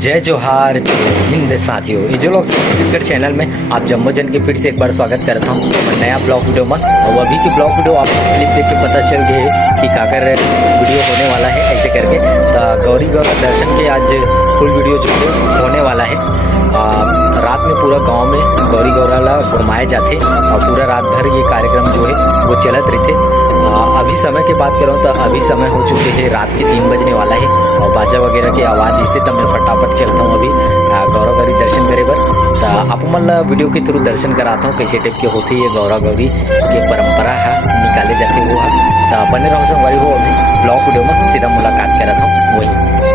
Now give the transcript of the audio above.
जय जोहार जय हिंद साथियों, ये जो लोग छत्तीसगढ़ चैनल में आप जम्मो जन के फिर से एक बार स्वागत करता हूँ नया ब्लॉग वीडियो में। और अभी की ब्लॉग वीडियो आपको क्लिप देख के पता चल गए कि काकर वीडियो होने वाला है ऐसे करके। तो गौरी गौरा दर्शन के आज फुल वीडियो जो होने वाला है। रात में पूरा गांव में गौरी गौरा ला घुमाए जाते और पूरा रात भर ये कार्यक्रम जो है वो चलत रहते। अभी समय की बात करूँ तो अभी समय हो चुके हैं रात के 3 बजने वाला है और बाजा वगैरह की आवाज़ इससे तो मैं फटाफट चलता हूँ अभी गौरा गौरी दर्शन करे बर। तो आप मन वीडियो के थ्रू दर्शन कराता हूँ कैसे टाइप के होते ये गौरा गौरी के परंपरा है निकाले जाते वो है। तो बने रहो संगवारी हो अभी ब्लॉग वीडियो में सीधा मुलाकात कराता हूँ वही।